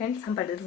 Friends, हम पढ़ते थे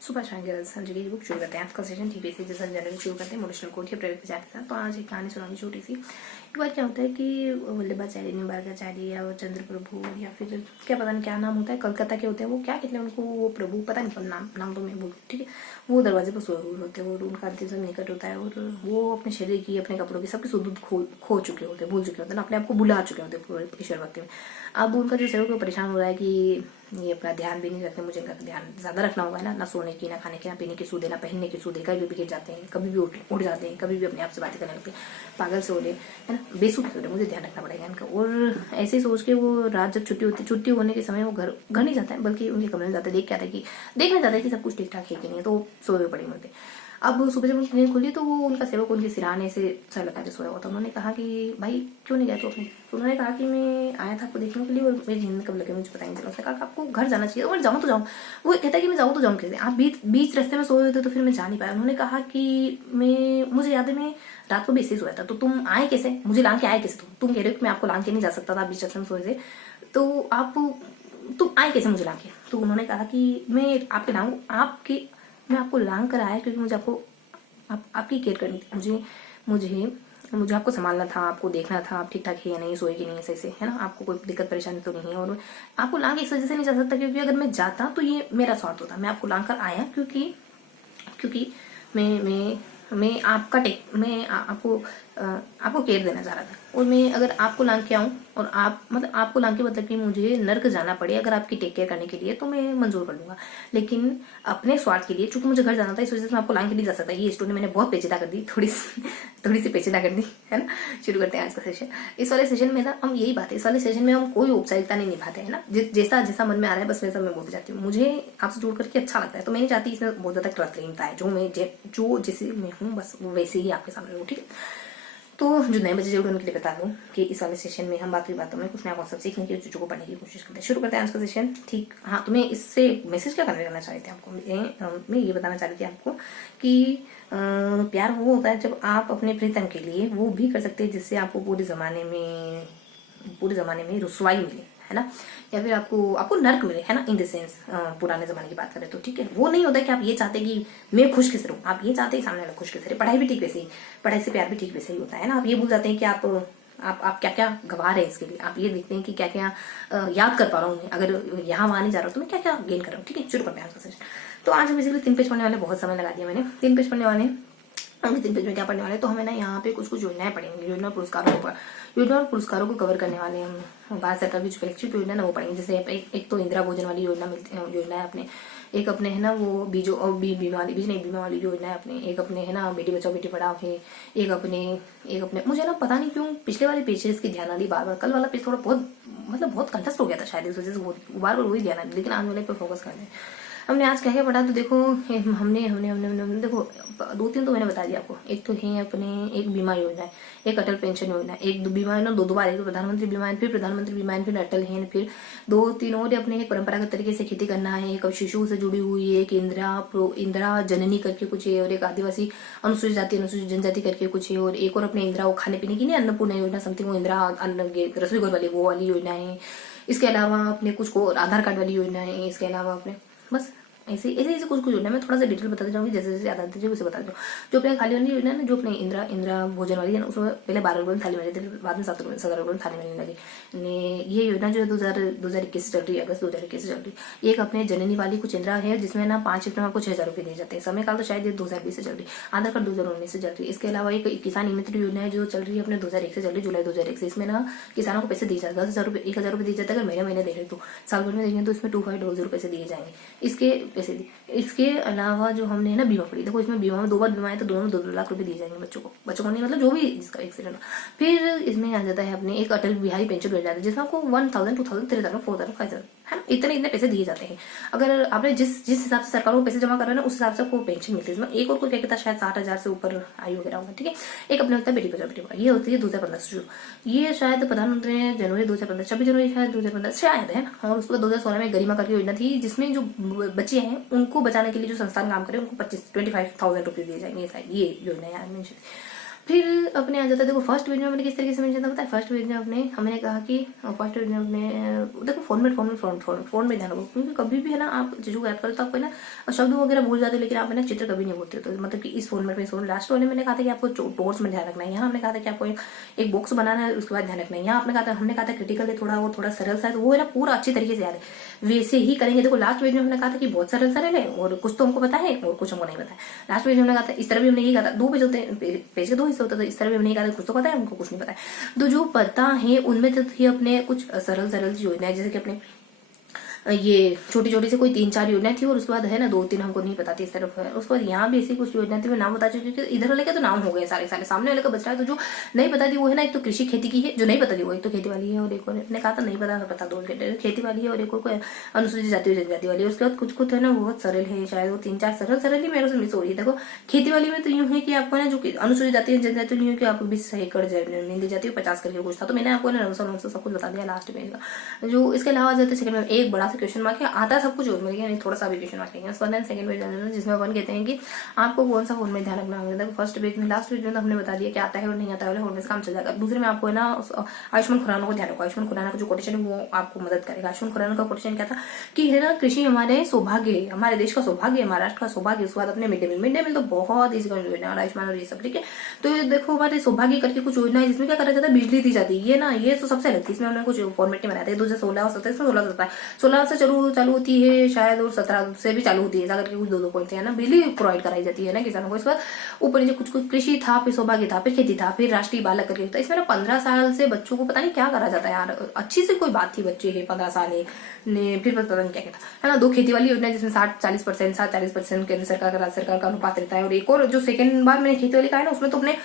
सुभाष चंद्र संजय की बुक शुरू करते हैं। आज का सेशन ठीक है जैसा जनरल शुरू करते हैं मोटिवेशनल कोट या प्रेरक विचार के साथ। तो आज एक कहानी सुनाऊंगी छोटी सी। एक बार क्या होता है कि वल्लभाचार्य निम्बार्काचार्य या चंद्र प्रभु या फिर क्या पता नहीं क्या नाम होता है, कलकत्ता के होते हैं वो, क्या कहते हैं उनको, वो प्रभु पता नहीं कौन नाम तो मैं भूल, ठीक है। वो दरवाजे पर सोए हुए होते हैं और उनका अंतिम निकट होता है और वो अपने शरीर की, अपने कपड़ों की, सबकी सुध खो चुके होते हैं, भूल चुके होते हैं, अपने आप को भुला चुके होते हैं पूरे ईश्वर भक्ति में। अब उनका जो शरीर को परेशान हो रहा है कि ये अपना ध्यान भी नहीं रखते, मुझे इनका ध्यान ज़्यादा रखना होगा ना सोने की, ना खाने की, ना पीने की सूदे, ना पहनने की सूदे, कभी भी गिर जाते हैं, कभी भी उठ जाते हैं, कभी भी अपने आप से बातें करने लगते हैं, पागल से हो रहे है ना, बेसुख हो रहे, मुझे ध्यान रखना पड़ेगा इनका। और ऐसे ही सोच के वो रात जब छुट्टी होने के समय वो घर नहीं जाता है, बल्कि उनके कमरे में जाता है, देखने जाता है कि सब कुछ ठीक ठाक है कि नहीं है, तो सोए पड़े होते। अब सुबह जब उनकी नींद खुली तो वो उनका सेवक उनके सिराने से सर लगा के सोया हुआ था। उन्होंने कहा कि भाई क्यों नहीं गए तो अपने, तो उन्होंने कहा कि मैं आया था आपको देखने के लिए और मेरी नींद कब लगे मुझे पता नहीं चला। उसने कहा कि आपको घर जाना चाहिए। और जाऊँ तो जाऊँ, वो कहता है कि मैं जाऊँ तो जाऊँ कैसे, आप बीच रास्ते में सोए हुए थे तो फिर मैं जा नहीं पाया। उन्होंने कहा कि मुझे याद है मैं रात को भी ऐसे ही सोया था, तो तुम आए कैसे, मुझे लांग के आए कैसे, तुम कह रहे हो कि मैं आपको लांग के नहीं जा सकता था, बीच रास्ते में सोए थे, तो तुम आए कैसे मुझे लांग के। तो उन्होंने कहा कि मैं आपको लांग कर आया क्योंकि मुझे आपकी केयर करनी थी, मुझे आपको संभालना था, आपको देखना था आप ठीक ठाक है या नहीं, सोए कि नहीं सही से, है ना, आपको कोई दिक्कत परेशानी तो नहीं है। और आपको लांग इस वजह से नहीं जा सकता क्योंकि अगर मैं जाता तो ये मेरा स्वार्थ होता। मैं आपको लांग कर आया क्योंकि मैं आपको केयर देना चाह रहा था। और मैं अगर आपको लांग के आऊँ और आपको लांग के मतलब कि मुझे नर्क जाना पड़े अगर आपकी टेक केयर करने के लिए, तो मैं मंजूर कर लूंगा। लेकिन अपने स्वार्थ के लिए, चूंकि मुझे घर जाना था, इस वजह से मैं आपको लांग के नहीं जा सकता। ये स्टोरी मैंने बहुत पेचीदा कर दी, थोड़ी सी पेचीदा कर दी, है ना। शुरू करते हैं आज का सेशन। इस वाले सेशन में ना हम यही बात है, इस वाले सेशन में हम कोई औपचारिकता नहीं निभाते हैं ना, जैसा मन में आ रहा है बस वैसा मैं बोलती जाती हूँ। मुझे आपसे जुड़ करके अच्छा लगता है, तो मैं नहीं चाहती इसमें बहुत ज्यादा कृत्रिमता है। जो जैसे मैं हूँ बस वैसे ही आपके सामने रहूँ, ठीक है। तो जो नए बच्चे जुड़े उनके लिए बता दूं कि इस वाले सेशन में हम बातों में कुछ नया कॉन्सेप्ट सीखने की, चीजों को पढ़ने की कोशिश करते हैं। शुरू करते हैं आज का सेशन, ठीक। हाँ, तो मैं इससे मैसेज क्या करना चाह रही थी आपको, मैं ये बताना चाह रही थी आपको कि प्यार वो होता है जब आप अपने प्रीतम के लिए वो भी कर सकते हैं जिससे आपको पूरे जमाने में रुसवाई मिले, है ना, या फिर आपको नर्क मिले, है ना, इन द सेंस पुराने जमाने की बात करें तो, ठीक है। वो नहीं होता कि आप ये चाहते कि मैं खुश किस रहूं, आप ये चाहते हैं सामने वाला खुश किस रहे। पढ़ाई भी ठीक वैसे ही, पढ़ाई से प्यार भी ठीक वैसे ही होता है ना। आप ये भूल जाते हैं कि आप क्या क्या गवा रहे हैं इसके लिए, आप ये देखते हैं कि क्या क्या याद कर पा रहा हूँ, अगर यहाँ वहां नहीं जा रहा हूँ तो मैं क्या क्या गेन कर रहा हूँ, ठीक है। शुरू करते हैं आज का सेशन। तो आज हम बेसिकली 3 पेज पढ़ने वाले, बहुत समय लगा दिया मैंने, 3 पेज पढ़ने वाले। हम 3 पेज में क्या पढ़ने वाले, तो हमें ना यहाँ पे कुछ योजनाएं पढ़ेंगे, योजना और पुरस्कारों को कवर करने वाले हम। भारत सरकार की जो फ्लैगशिप योजना ना वो पढ़ेंगे। जैसे एक तो इंदिरा भोजन वाली योजना है अपने, एक अपने है ना वो बीमा वाली योजना है अपने, एक अपने है ना बेटी बचाओ बेटी पढ़ाओ है, एक अपने मुझे ना पता नहीं क्यों पिछले वाले पेजेस की ध्यान आ दी बार। कल वाला पेज थोड़ा बहुत कंटेस्ट हो गया था शायद, इस वजह से बार वही ध्यान आ रही, लेकिन आज वाले पे फोकस करते हैं। हमने आज क्या क्या पढ़ा, तो देखो हमने देखो 2-3 तो मैंने बता दिया आपको। एक तो है अपने एक बीमा योजना है, एक अटल पेंशन योजना है, एक बीमा योजना दो बार, एक तो प्रधानमंत्री बीमा, फिर अटल है, फिर 2-3 और अपने एक परंपरागत तरीके से खेती करना है, एक शिशु से जुड़ी हुई है, एक इंदिरा जननी करके कुछ है, और एक आदिवासी अनुसूचित जाति अनुसूचित जनजाति करके कुछ है, और एक और अपने इंदिरा खाने पीने की नहीं, अन्नपूर्णा योजना समथिंग, वो इंदिरा रसोई घर वाली वो वाली योजना है। इसके अलावा अपने कुछ को आधार कार्ड वाली योजना है। इसके अलावा अपने बस ऐसे कुछ योजना मैं थोड़ा सा डिटेल बताते जाऊंगी, जैसे याद आती है उसे बता दूँ। जो अपने खाली वाली योजना है ना, जो अपने इंदिरा भोजन वाली है ना, उसमें पहले 12 रुपये थाली मिलती थी, बाद में 17 रुपये थाली मिलने लगी। ये योजना जो है 2021 से चल रही है, अगस्त 2021 से चल रही है। एक अपने जननी वाली कुछ इंदिरा है जिसमें ना 5 रुपये में आपको 6,000 रुपये दिए जाते हैं। समय काल तो शायद 2020 से चल रही है, आधार कार्ड 2019 से चल रही है। इसके अलावा एक किसान मित्र योजना है जो चल रही है अपने 2001 से चल रही है, जुलाई 2001 से। इसमें ना किसानों को पैसे दिए जाते हैं, 10,000 रुपये 1,000 रुपये दिए जाते हैं। अगर महीने देखें तो साल भर में देखें तो इसमें 2500 पैसे दिए जाएंगे, इसके अलावा जो हमने है ना बीमा पड़ी, देखो इसमें बीमा में 2 बार बीमा है, तो दोनों 2 लाख रुपए दिए जाएंगे बच्चों को नहीं, मतलब जो भी जिसका एक्सीडेंट। फिर इसमें आ जाता है अपने एक अटल बिहारी पेंशन योजना है जिसमें आपको 1,000 2,000 3,000 4,000 5,000 है ना, इतने पैसे दिए जाते हैं। अगर आपने जिस हिसाब से सरकार को पैसे जमा कर रहे हैं ना, उस हिसाब से आपको पेंशन मिलती है। इसमें एक और कोई क्या कहता है शायद 60,000 से ऊपर आयु वगैरह होगा, ठीक है। एक अपने होता है बेटी बचाओ बेटी पढ़ाओ, ये होती है 2015 से शुरू। ये शायद प्रधानमंत्री ने जनवरी 2015 26 जनवरी शायद 2015 शायद है ना। और उसके बाद 2016 में गरिमा करके योजना थी जिसमें जो बच्चे हैं उनको बचाने के लिए जो संस्थान काम करे उनको 25,000 रुपये दिए जाएंगे, ये योजना है। फिर अपने आ जाता है, देखो फर्स्ट पेज में मैंने किस तरीके से मैंने बताया, फर्स्ट पेज में अपने हमने कहा कि फर्स्ट पेज में अपने देखो फॉर्मेट में ध्यान रखो, क्योंकि कभी भी है ना आप चीजों को याद करो तो आपको ना शब्द वगैरह भूल जाते हो, लेकिन आप है ना चित्र कभी नहीं बोलते। तो मतलब कि इस फॉर्मेट में लास्ट वाले मैंने कहा था कि आपको टोर्स में ध्यान रखना है, यहाँ हमने कहा था कि आपको एक बॉक्स बनाना है, उसके बाद ध्यान रखना है। यहाँ हमने कहा था क्रिटिकल है थोड़ा, वो थोड़ा सरल सा है, तो वो है ना पूरा अच्छी तरीके से याद है, वैसे ही करेंगे। देखो लास्ट पेज में हमने कहा था कि बहुत सरल सरल है और कुछ तो हमको पता है और कुछ हमको नहीं पता है। लास्ट पेज में हमने कहा था, इस तरह भी हमने ये कहा था, 2 पेज होते हैं, पेज के 2 हिस्से होते हैं, तो इस तरह भी हमने ये कहा था कुछ तो पता है हमको कुछ नहीं पता है। तो जो पता है उनमें तो थी अपने कुछ सरल सरल योजनाएं, जैसे कि अपने ये छोटी छोटी से कोई 3-4 योजनाएं थी, और उसके बाद है ना 2-3 हमको नहीं पता थी इस तरफ है। उसके बाद यहाँ भी ऐसी कुछ योजनाएं थी, मैं नाम बता चुकी थी। इधर वाले का तो नाम हो गए सारे सारे, सामने वाले का बच रहा है। तो जो नहीं पता थी वो है ना, एक तो कृषि खेती की है, जो नहीं पता थी वो एक तो खेती वाली है, और एक और ने कहा था नहीं पता 2 खेती वाली है, और एक और अनुसूचित जाति जनजाति वाली है। उसके बाद कुछ है ना बहुत सरल है, शायद वो 3-4 सरल ही मेरे से मिस हो रही है। देखो खेती वाली में तो यूँ है कि आपको ना जो अनुसूचित जाति जनजाति नहीं है कि आपको 20 एकड़ जमीन दी जाती है, 50 करके कुछ था। तो मैंने आपको ना सब कुछ बता दिया लास्ट पेज का। जो इसके अलावा जाते सेकंड में एक बड़ा सा क्वेश्चन मार्क है, आता सब कुछ उसमें नहीं, थोड़ा सा भी क्वेश्चन मार्क नहीं है। उसके बाद सेकंड पेज जिसमें अपन कहते हैं कि आपको कौन सा फॉर्मेट ध्यान रखना होगा। फर्स्ट पेज में लास्ट पेज में तो हमने बता दिया कि आता है और नहीं आता है, फॉर्मेट से काम चल जाएगा। दूसरे में आपको है ना आयुष्मान खुराना को ध्यान रखो। आयुष्मान खुराना का जो कोटेशन है वो आपको मदद करेगा। आयुष्मान खुराना का कोटेशन क्या था कि है ना कृषि हमारे सौभाग्य है, हमारे देश का सौभाग्य है, महाराष्ट्र का सौभाग्य। उसके बाद अपने मिड डे मील तो बहुत इजी योजना है, आयुष्मान और ये सब, ठीक है। तो देखो हमारे सौभाग्य करके कुछ योजना है जिसमें क्या करा जाता है, बिजली दी जाती है। ये ना ये तो सबसे अलग थी, इसमें हमने कुछ फॉर्मेट नहीं बनाते हैं। 2016 और 17 16 से चालू होती है शायद, और 17 से भी चालू होती है, अगर के कुछ 2 पॉइंट है ना, बिजली प्रोवाइड कराई जाती है ना किसानों को। इसके बाद ऊपर नीचे कुछ कृषि था, फिर सौभाग्य था, फिर खेती था, फिर राष्ट्रीय बालक करके होता है। इसमें ना 15 साल से बच्चों को पता नहीं क्या करा जाता है यार, अच्छी से कोई बात थी, बच्चे है 15 साल ने फिर पता नहीं क्या क्या था, है ना। 2 खेती वाली योजना जिसमें 60-40% केंद्र सरकार का राज्य सरकार का अनुपात रहता है, और एक और जो सेकंड बार मैंने खेती वाली कहा है ना, उसमें तो अपने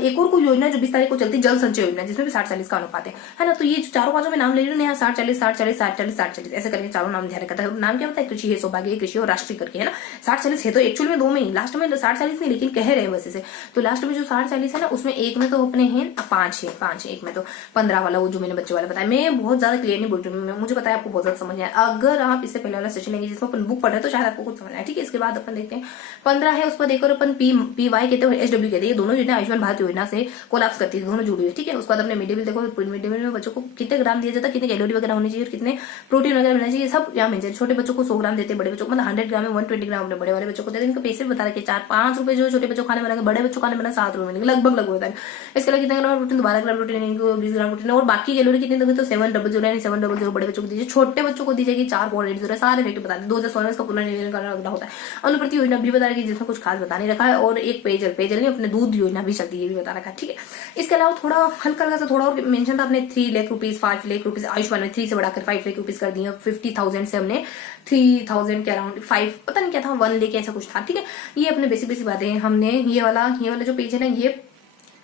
एक और कोई योजना जो 20 तारीख को चलती जल संचय योजना, जिसमें भी 60-40 का अनुपात है ना। तो ये जो चारों बाजू में नाम ले रही हूँ यहाँ 60-40 60-40 60-40 60-40 ऐसे करके चारों नाम ध्यान रखा है। नाम क्या होता है, कृषि है, सौभाग्य, कृषि और राष्ट्रीय करके, है ना। 60-40 है तो एक्चुअल में 2 में ही, लास्ट में 60-40 नहीं, लेकिन कह रहे हैं बस इसे। तो लास्ट में जो 60-40 है ना, उसमें एक में तो अपने हैं 5 है, एक में तो 15 वाला वो जो मैंने बच्चे वाला बताया। मैं बहुत ज्यादा क्लियर नहीं बोल रही हूँ, मुझे पता है आपको बहुत ज्यादा समझ आया। अगर आप इससे पहले वाला सेशन लेंगे जिसमें अपन बुक पढ़ रहे तो शायद आपको कुछ समझ आया, ठीक है। इसके बाद अपन देखते हैं 15 है, उसको देखो अपन PY कहते हैं, SW कहते हैं। ये दोनों योजना आयुष्मान भारत योजना से कोलैप्स करती है, दोनों जुड़ी हुई, ठीक है। उसके बाद अपने मिड डे मील देखो, मिड डे मील में बच्चों को कितने ग्राम दिया जाता है, कितने कैलोरी वगैरह होनी चाहिए, कितने प्रोटीन वगैरह मिलना चाहिए, सब यहाँ मिल जाए। छोटे बच्चों को 100 ग्राम देते हैं, बड़े बच्चों को मतलब 100 ग्राम में 120 ग्राम अपने बड़े वाले बच्चों को देते हैं। इनका पैसे बता रखे 4-5 रुपए जो छोटे बच्चों खाने बनाएंगे, बड़े बच्चों खाने बना 7 रुपए मिलेंगे, लगभग होता है। इसके अलावा कितना gram protein, 12 gram protein, 20 gram protein, और बाकी कैलोरी कितनी दोगे तो 700 बड़े बच्चों को दीजिए, छोटे बच्चों को दीजिए 4.80, सारे फैक्ट बता दें। 2016 इसका पुनर्निर्माण करना अगला होता है। अनुप्रति योजना भी बता रखी है जिसमें कुछ खास बता नहीं रखा है, और एक पेजल नहीं अपने दूध योजना भी चलती है, भी बता रखा है, ठीक है। इसके अलावा थोड़ा हल्का सा थोड़ा और मेंशन था अपने 3 लाख रुपीज 5 लाख रुपीज आयुष्मान में 3 से बढ़ाकर 5 लाख रुपीज कर दिए। 50,000 से हमने 3,000 के अराउंड 5 पता नहीं क्या था 1 लेके ऐसा कुछ था, ठीक है। ये अपने बेसिक बातें हमने ये वाला जो पेज है ना,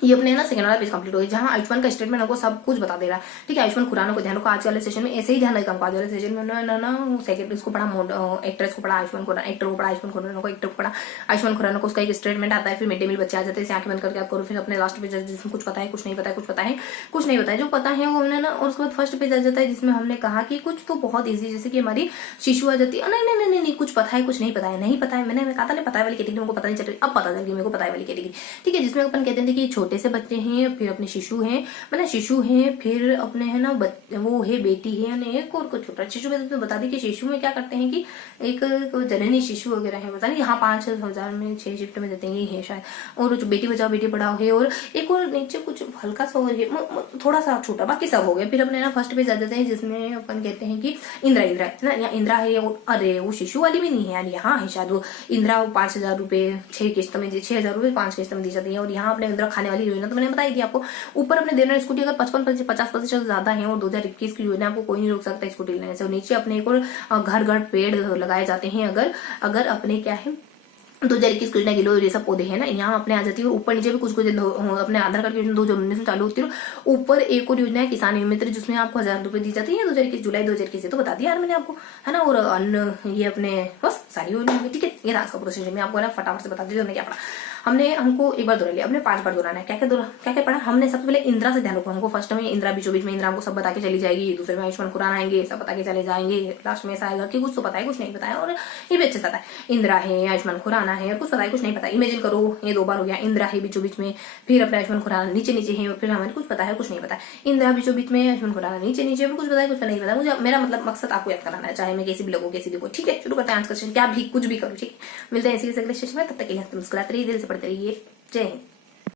ये अपने ना सेकंड वाला पेज कंप्लीट हो गया, जहां आयुष्मान का स्टेटमेंट हमको सब कुछ बता दे रहा है, ठीक है। आयुष्मान खुराना को ध्यान रखो, आज वाले सेशन में ऐसे ही ध्यान रखा हमको। आज वाले सेशन में ना सेकंड इसको पढ़ा, एक्ट्रेस को पढ़ा आयुष्मान खुराना, एक्टर को पढ़ा आयुष्मान खुराना को, एक्टर को पढ़ा आयुष्मान खुराना को, उसका एक स्टेटमेंट आता है, फिर मिड डे मील बच्चे आ जाते हैं, आंखें बंद करके आप करो, फिर अपने लास्ट पेज जिसमें कुछ पता है कुछ नहीं पता है, कुछ पता है कुछ नहीं पता है, जो पता है वो हमने ना। और उसके बाद फर्स्ट पेज आ जाता है जिसमें हमने कहा कि कुछ तो बहुत ईजी, जैसे कि हमारी शिशु आ जाती है, नहीं कुछ पता है कुछ नहीं पता है, नहीं पता है। मैंने कहा था नहीं पता है वाली कैटेगरी को पता नहीं चल रही, अब पता चल गई मेरे को पता है वाली कैटेगरी, ठीक है। जिसमें अपन कहते थे कि छोटे से बच्चे हैं, फिर अपने शिशु हैं, मतलब शिशु हैं, फिर अपने है ना वो है बेटी है, एक और कुछ छोटा शिशु में तो बता दी कि शिशु में क्या करते हैं कि एक जननी शिशु वगैरह है, पता नहीं यहाँ 5,000 में 6 शिफ्ट में देते हैं है शायद, और जो बेटी बचाओ बेटी पढ़ाओ है, और एक और नीचे कुछ हल्का सा और थोड़ा सा छोटा, बाकी सब हो गया। फिर अपने ना फर्स्ट पेज आ जाते हैं जिसमें अपन कहते हैं कि इंदिरा ना, यहाँ इंदिरा है, अरे वो शिशु वाली भी नहीं है यार, यहाँ है शायद वो इंदिरा 5,000 रुपए 6 किस्त में 6,000 रुपए 5 किस्त में दी जाती है। और यहाँ अपने इंदिरा खाने वाली योजना तो मैंने बताई थी आपको। ऊपर अपने देना स्कूटी अगर 55-50% ज्यादा है और 2021 की योजना आपको कोई नहीं रोक सकता स्कूटी लेने से। और नीचे अपने एक और घर पेड़ लगाए जाते हैं अगर अपने क्या है 2021 योजना किलो ये सब पौधे हैं ना, यहाँ अपने आ जाती है। ऊपर नीचे भी कुछ अपने आधार कार्ड की योजना 2019 में चालू होती है। ऊपर एक और योजना है किसान मित्र जिसमें आपको 1,000 रुपए दी जाती है 2021 जुलाई 2021 से, तो बता दिया यार मैंने आपको, है ना। और अन्य ये अपने बस सारी हो नहीं, ठीक है। ये था आज का प्रोसीजर। मैं आपको ना फटाफट से बता दी हमने क्या पढ़ा। हमको एक बार दोहरा लिया, हमने 5 बार दोहराना है। क्या क्या पढ़ा हमने? सबसे पहले इंदिरा से ध्यान रखो। हमको फर्स्ट में इंदिरा बीचों बीच में इंदिरा हमको सब बता के चली जाएगी, दूसरे में आयुष्मान खुराना आएंगे, सब बता के चले जाएंगे, लास्ट में ऐसा आएगा कि कुछ तो पता है कुछ नहीं पता है, और ये भी अच्छे से आता है। इंदिरा है, आयुष्मान खुराना है, और कुछ पता है कुछ नहीं पता। इमेजिन करो ये 2 बार हो गया, इंदिरा है बीचों बीच में, फिर अपने आयुष्मान खुराना नीचे नीचे है, और फिर हमें कुछ पता है कुछ नहीं पता है। इंदिरा बीचों बीच में, आयुष्मान खुराना नीचे नीचे, कुछ पता है कुछ नहीं पता। मुझे मेरा मतलब मकसद आपको याद कराना है, चाहे मैं कैसी भी लगूँ कैसी भी। ठीक है, शुरू करते हैं आज का सेशन। क्या भी कुछ भी करूँ, ठीक है। मिलते हैं इसी अगले सेशन में, तब तक के लिए मुस्कुराते रहिए, दिल से पढ़ते रहिए। जय हिंद।